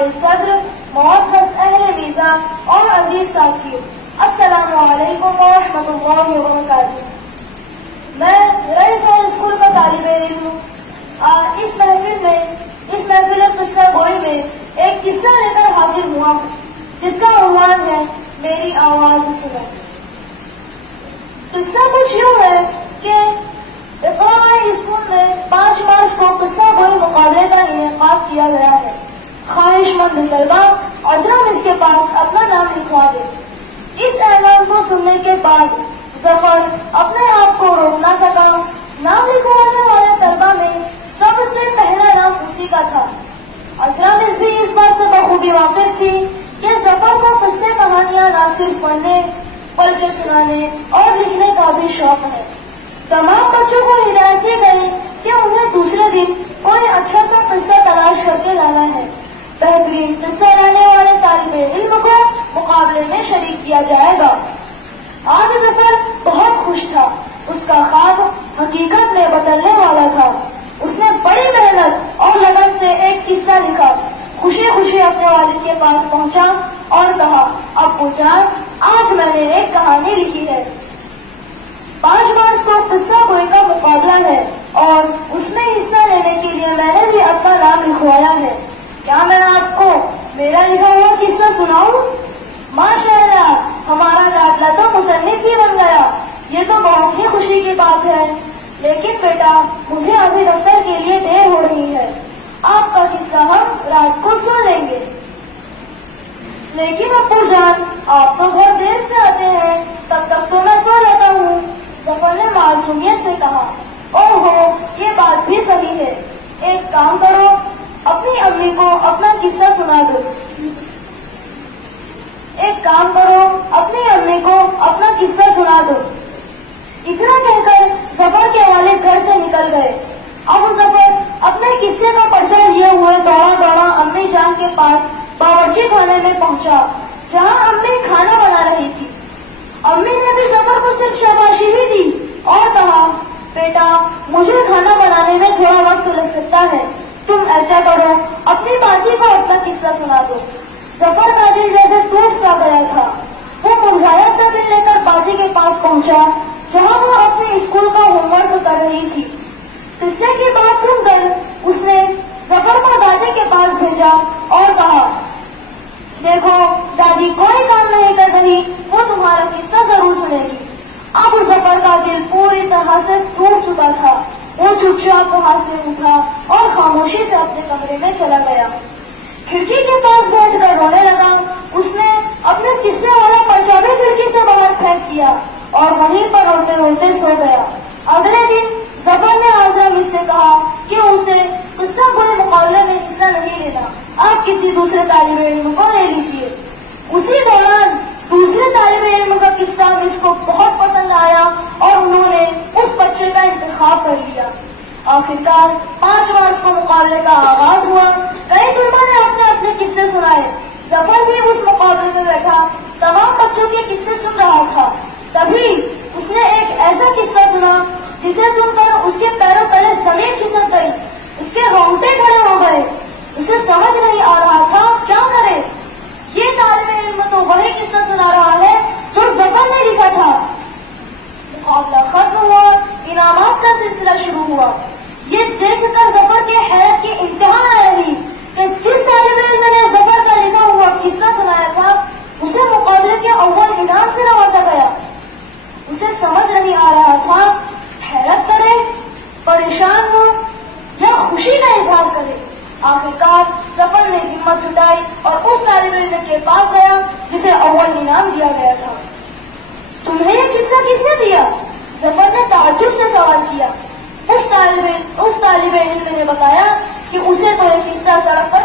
جناب صدر، معزز اہل ویزا اور عزیز ساتھیوں، السلام علیکم ورحمۃ اللہ وبرکاتہ۔ میں رئیس اسکول کا طالب علم اس محفل قصہ گوئی میں ایک قصہ لے کر حاضر ہوا ہوں جس کا عنوان ہے میری آواز سنو۔ قصہ کچھ یوں ہے کہ اقرا اسکول میں 5 مارچ کو قصہ گوئی مقابلے کا انعقاد کیا گیا ہے۔ خواہش مند طلبہ عذرا اس کے پاس اپنا نام لکھوا دے۔ اس اعلان کو سننے کے بعد ظفر اپنے آپ کو روک نہ سکا۔ نام لکھوانے والے طلبہ میں سب سے پہلا نام اسی کا تھا۔ عذرا بھی اس بات سے بخوبی واقف تھی کہ ظفر کو قصے کہانیاں نہ صرف پڑھنے بلکہ سنانے اور لکھنے کا بھی شوق ہے۔ تمام بچوں کو ہدایت دی گئی کہ انہیں دوسرے دن کوئی اچھا سا قصہ تلاش کر کے لانا ہے۔ بہترین قصہ لانے والے طالب علم کو مقابلے میں شریک کیا جائے گا۔ آج ظفر بہت خوش تھا۔ اس کا خواب حقیقت میں بدلنے والا تھا۔ اس نے بڑی محنت اور لگن سے ایک قصہ لکھا۔ خوشی خوشی اپنے والد کے پاس پہنچا اور کہا، ابو جان، آج میں نے ایک کہانی لکھی ہے۔ 5 مارچ کو قصہ گوئی کا مقابلہ ہے اور اس میں حصہ لینے کے لیے میں نے بھی اپنا نام لکھوایا ہے۔ کیا میں آپ کو میرا لکھا ہوا قصہ سناؤں؟ ماشاء اللہ، ہمارا لاڈلا تو مصنف بھی بن گیا۔ یہ تو بہت ہی خوشی کی بات ہے، لیکن بیٹا مجھے ابھی دفتر کے لیے دیر ہو رہی ہے۔ آپ کا قصہ ہم رات کو سن لیں گے۔ لیکن ابو جان، آپ تو بہت دیر سے آتے ہیں، تب تک تو میں سو لیتا ہوں۔ ظفر نے معصومیت سے کہا، اوہو، یہ بات بھی صحیح ہے۔ ایک کام کرو، اپنی امی کو اپنا قصہ سنا دو۔ اتنا کہہ کر ظفر کے والد گھر سے نکل گئے۔ اب ظفر اپنے قصے کا پرچہ لیے ہوئے دوڑا امی جان کے پاس باورچی خانے میں پہنچا، جہاں امی کھانا بنا رہی تھی۔ امی نے بھی ظفر کو صرف شاباشی ہی دی اور کہا، بیٹا مجھے کھانا بنانے میں تھوڑا وقت لگ سکتا ہے، تم ایسا کرو اپنی باجی کو اپنا قصہ سنا دو۔ ظفر کا دل جیسے ٹوٹ سا گیا تھا۔ وہ مرجھایا سا دل لے کر باجی کے پاس پہنچا، جہاں وہ اپنے اسکول کا ہوم ورک کر رہی تھی۔ قصے کی بات سن کر اس نے ظفر کو دادی کے پاس بھیجا اور کہا، دیکھو دادی کوئی کام نہیں کر رہی، وہ تمہارا قصہ ضرور سنے گی۔ اب ظفر کا دل پوری طرح سے ٹوٹ چکا تھا۔ وہ چپ چاپ وہاں سے اٹھا اور خاموشی سے اپنے کمرے میں چلا گیا۔ کھڑکی کے پاس بیٹھ کر رونے لگا۔ اس نے اپنے قصے والا پرچہ بھی کھڑکی سے باہر پھینک دیا اور وہیں پر روتے روتے سو گیا۔ اگلے دن ظفر نے عذرا مجھ سے کہا کہ اسے قصہ گوئی مقابلے میں حصہ نہیں لینا، آپ کسی دوسرے طالب علم کو لے لیجیے۔ اسی دوران دوسرے طالب علم کا قصہ مجھ کو بہت پسند آیا اور انہوں نے اس بچے کا انتخاب کر لیا۔ آخرکار 5 مارچ کو مقابلے کا آغاز ہوا۔ کئی طلباء نے اپنے اپنے قصے سنائے۔ ظفر بھی اس مقابلے میں بیٹھا تمام بچوں کے قصے سن رہا تھا۔ تبھی اس نے ایک ایسا قصہ سنا جسے سن کر اس کے پیروں تلے زمین کھسک گئی، اس کے رونگٹے کھڑے ہو گئے۔ اسے سمجھ نہیں آ رہا تھا کیا کرے۔ یہ طالب علم تو وہی قصہ سنا رہا ہے جو ظفر نے لکھا تھا۔ مقابلہ ختم ہوا، انعامات کا سلسلہ شروع ہوا۔ یہ دیکھ کر ظفر کے حیرت کی انتہا نہ رہی کہ جس طالب علم نے ظفر کا لکھا ہوا قصہ سنایا تھا اسے مقابلے کے اول انعام سے نوازا گیا۔ اسے سمجھ نہیں آ رہا تھا حیرت کرے، پریشان ہو یا خوشی کا اظہار کرے۔ آخرکار ظفر نے ہمت جٹائی اور اس طالب علم کے پاس گیا جسے اول انعام دیا گیا تھا۔ تمہیں یہ قصہ کس نے دیا؟ ظفر نے تعجب سے سوال کیا۔ اس طالب علم نے بتایا کہ اسے تو یہ قصہ سڑک پر